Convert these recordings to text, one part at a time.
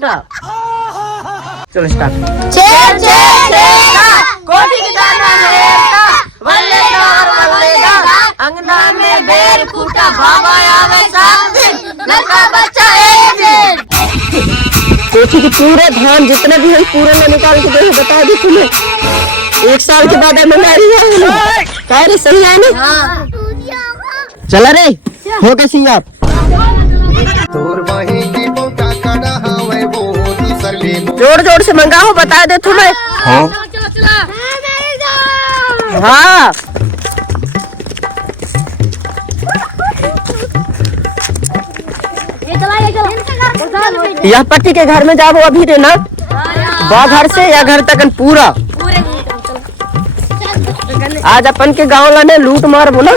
फूटा। चलो स्टार्ट। कोठी की दाना हेरता, वल्लेदार वल्लेदार, अंगना में बेर फूटा, बाबा आवे 7 दिन, लड़का बच्चा 1 दिन। कोठी के पूरे धान जितने भी है पूरे में निकाल के दे बता दी तुम्हें। 1 साल के बाद मंगा रही है कह रही सही है ना। चला रे हो गए सिंगार। जोर जोर से मंगा हो बता दे तुम्हें। हाँ यह पति के घर में जाओ अभी रे ना घर से या घर तक पूरा। आज अपन के गाँव लाने लूट मार बोला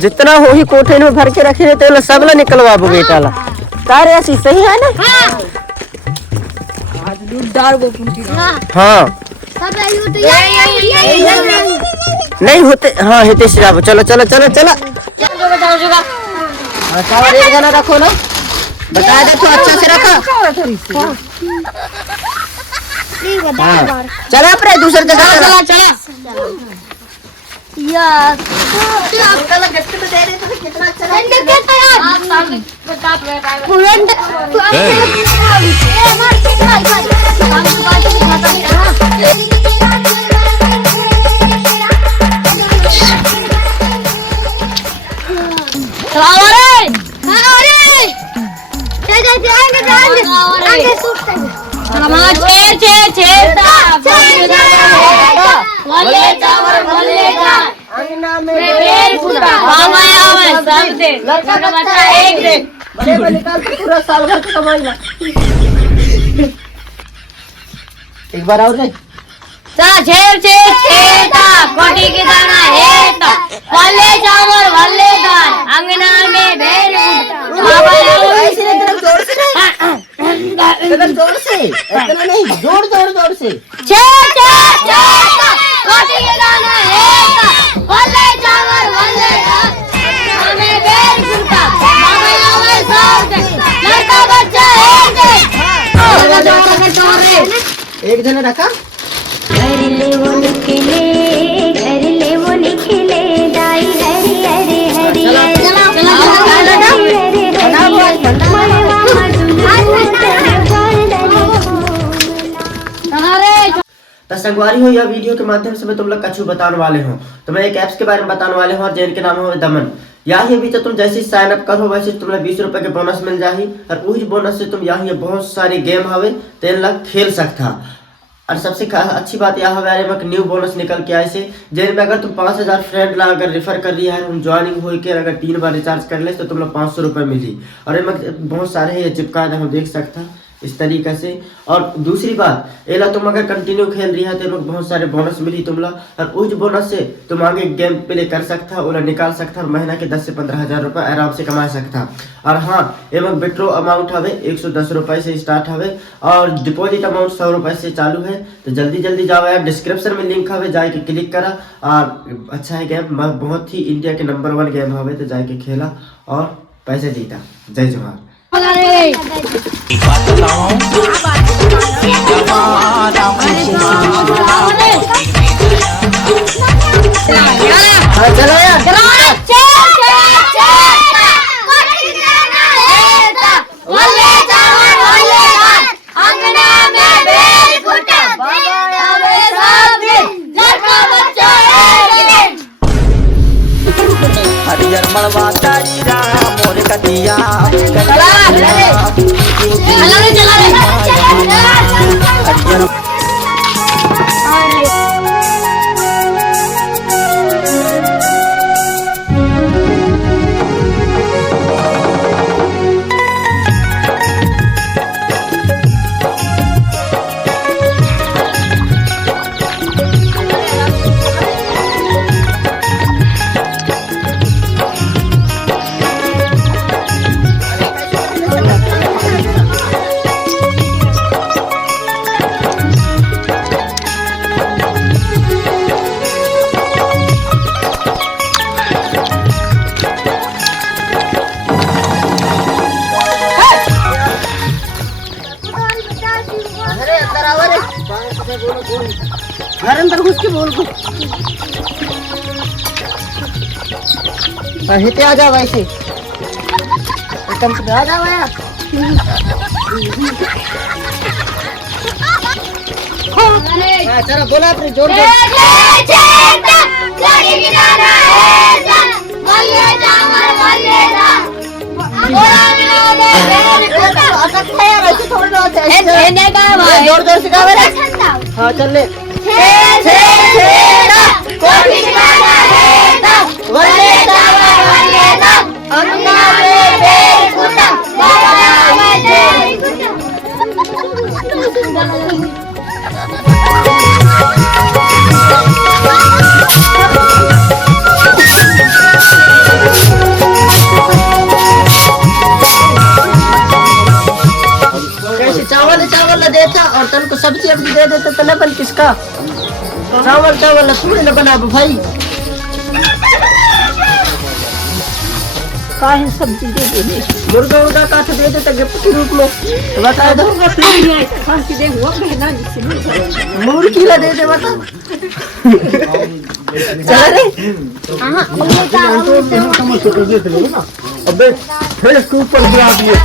जितना हो ही कोठे में भर के रखे रहते सब ला निकलवा बो बेटा ला का रे ऐसी सही है ना। हाँ नहीं होते। हाँ हितेश चलो चलो चलो चलो चलो एक गाना रखो ना बता दे तो अच्छा से रखा। चला अपने दूसरे जगह चला यार कितना लड़का बच्चा 1 दिन पूरा साल भर का कमाई। एक बार और कोठी की दाना हेरता, वल्ले चावल वल्लेदार, अंगना में बेर जोर से इतना नहीं जोर जोर जोर से कोठी की दाना हेरता, वल्ले चावल वल्लेदार, हमें बेर फूटा, बाबा आवे 7 दिन, लड़का बच्चा 1 दिन। रखा घर ले वो निकले दाई हरी हरी हरी संगवारी हो। यह वीडियो के माध्यम से मैं तुम लोग कछु बताने वाले हूँ। तो मैं एक ऐप्स के बारे में बताने वाले हूँ और जिनके नाम है दमन। यहाँ भी तो तुम जैसे साइन अप करो वैसे तुम्हें 20 रुपए के बोनस मिल जाही और वही बोनस से तुम यहाँ बहुत सारी गेम हवे 3 लाख खेल सकता। और सबसे अच्छी बात यह है न्यू बोनस निकल के आए से जिनमें अगर तुम 5000 फ्रेंड ला अगर रेफर कर रही है उन ज्वाइनिंग हो के अगर 3 बार रिचार्ज कर ले तो तुम लोग 500 रुपये मिली। और इनमें बहुत सारे ये चिपका हम देख सकता इस तरीके से। और दूसरी बात एला तुम अगर कंटिन्यू खेल रही है तो बहुत सारे बोनस मिली तुम लोग और उस बोनस से तुम आगे गेम प्ले कर सकता ओला निकाल सकता महीना के 10 से 15,000 रुपये आराम से कमा सकता। और हाँ एवं विड्रॉ अमाउंट हवे 110 रुपये से स्टार्ट हवे और डिपॉजिट अमाउंट 100 रुपये से चालू है। तो जल्दी जल्दी जाओ यार, डिस्क्रिप्शन में लिंक हवे जाके क्लिक करा। और अच्छा है गेम बहुत ही इंडिया के नंबर 1 गेम हवे तो जाके खेला और पैसे जीता। जय जवाहर। चलो यार हरियर मलवा तारी राम मोर कटिया घर अंदर घुस के बोल को हिते आ जाओ ऐसे एकदम से आ जाओ यार चलो बोला अपने जोर जोर जोर से गा हाँ चल ले चावल देता और तन को सब्जी अब दे देता तो न बन किसका चावल पूरे न बना भाई काहे सब्जी दे दे मुर्गा काट दे देता गिफ्ट के रूप में तो बता दो मुर्गी ला दे दे बता चल रे अबे फिर इसके ऊपर गिरा दिए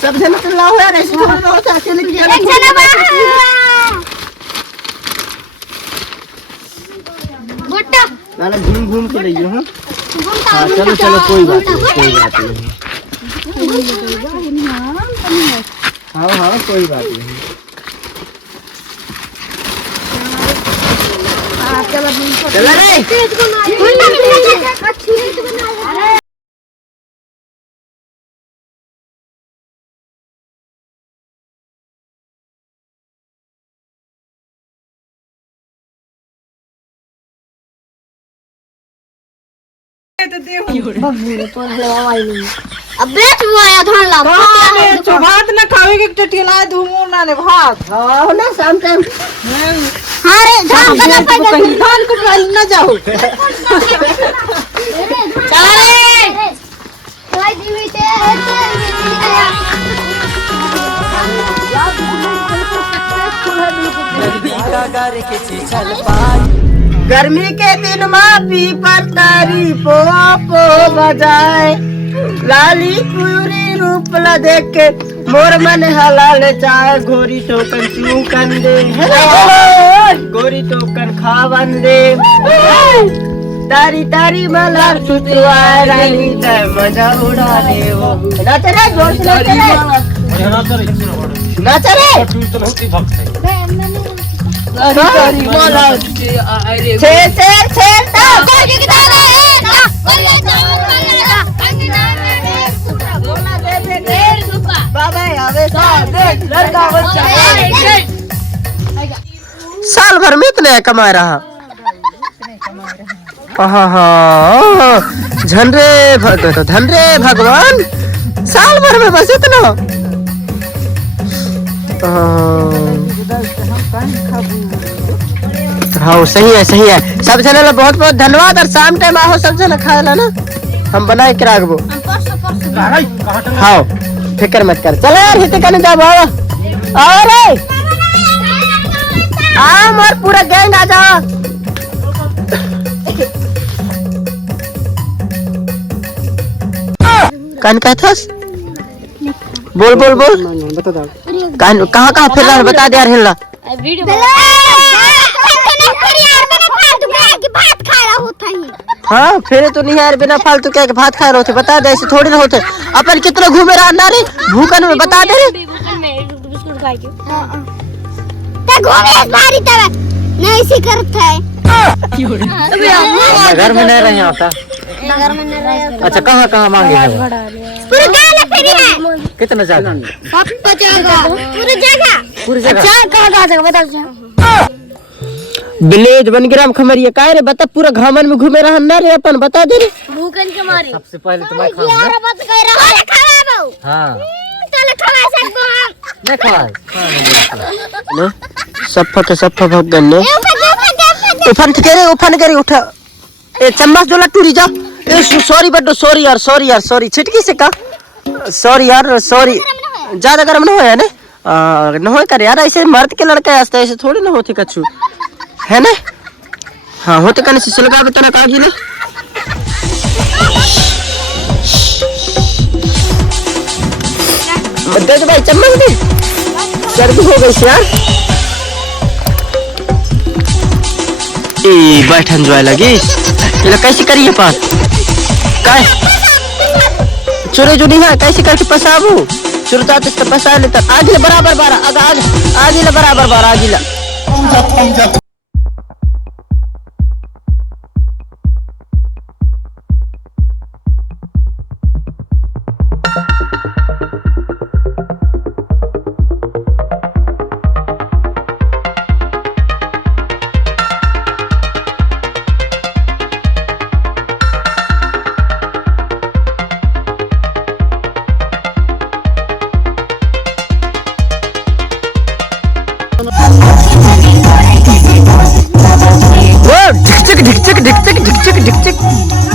सब जन लाओ यार ऐसे होता अकेले घूम घूम के ले हाँ चलो चलो कोई बात नहीं हाँ हाँ कोई बात नहीं चलो रे भात न खावे के टटिला धूमो ना ने भात हां ना शाम टाइम अरे धान को न जाओ चल रे कोई जीविते गर्मी के दिन माँ पीपर तारी पो बजाए लाली पूरी रूपला देख के मोर मन हलाल चाहे गोरी टोकन चूकन दे गोरी टोकन खावन दे तारी तारी मलार सुतवाए रानी तय मजा उड़ा दे वो नाच रे जोर से नाच रे तारी मलार छे साल भर में इतने कमा रहा धन रे भगवान साल भर में बस इतना हाँ सही है सब जने बहुत बहुत धन्यवाद और शाम टाइम आओ सब जने खाए ला ना हम बनाए के रखबो हाँ फिक्र मत कर चलो यार हिते कने जा बाबा अरे और पूरा गैंग आ जा कान कहथस बोल बता दो कहाँ फिर रहा बता दे यार हिलना वीडियो हाँ फिर तो नहीं यार बिना फालतू क्या भात खा रहे होते बता दे ऐसे थोड़ी ना होते अपन कितना घूमे रहा ना रे भूखन में बता दे रे नहीं इसी करता है। घर में नहीं रहे आता। नगर में नहीं रहे। अच्छा कहाँ कहाँ मांगे हैं वो? पूरे गाँव में फिरी है। कितना जगह? पूरी जगह। पूरी जगह। कहाँ जगह बता। विलेज बनग्राम खमरिया का रे बता पूरा घामन में घूमे रहा ना रे अपन बता दे रे। भूखन के मारे। सबसे पहले तो मैं खाऊं ना। यार बात कह रहा है। खावा बाऊ। हाँ। चल खावा सकते हम। नहीं खाए। ना सफा भग गन्ने उफन करे उठा ए चम्मच दोला टूरी जा ए सॉरी बड्डो सॉरी यार सॉरी छिटकी से का सॉरी यार सॉरी ज्यादा गरम ना होया ने न होय कर यार ऐसे मर्द के लड़का है ऐसे थोड़ी ना होती कछु है ना हाँ होते कने से सुलगा बता ना का गिला दे दो भाई चम्मच दे सर्दी हो गई यार ए बैठन जो लगी ये कैसे करिए पास काय चोरे जो नहीं है कैसे करके पसाबू चुरता तो पसा लेता आगे बराबर बारा आगे बराबर बारा आगे ढिक चिक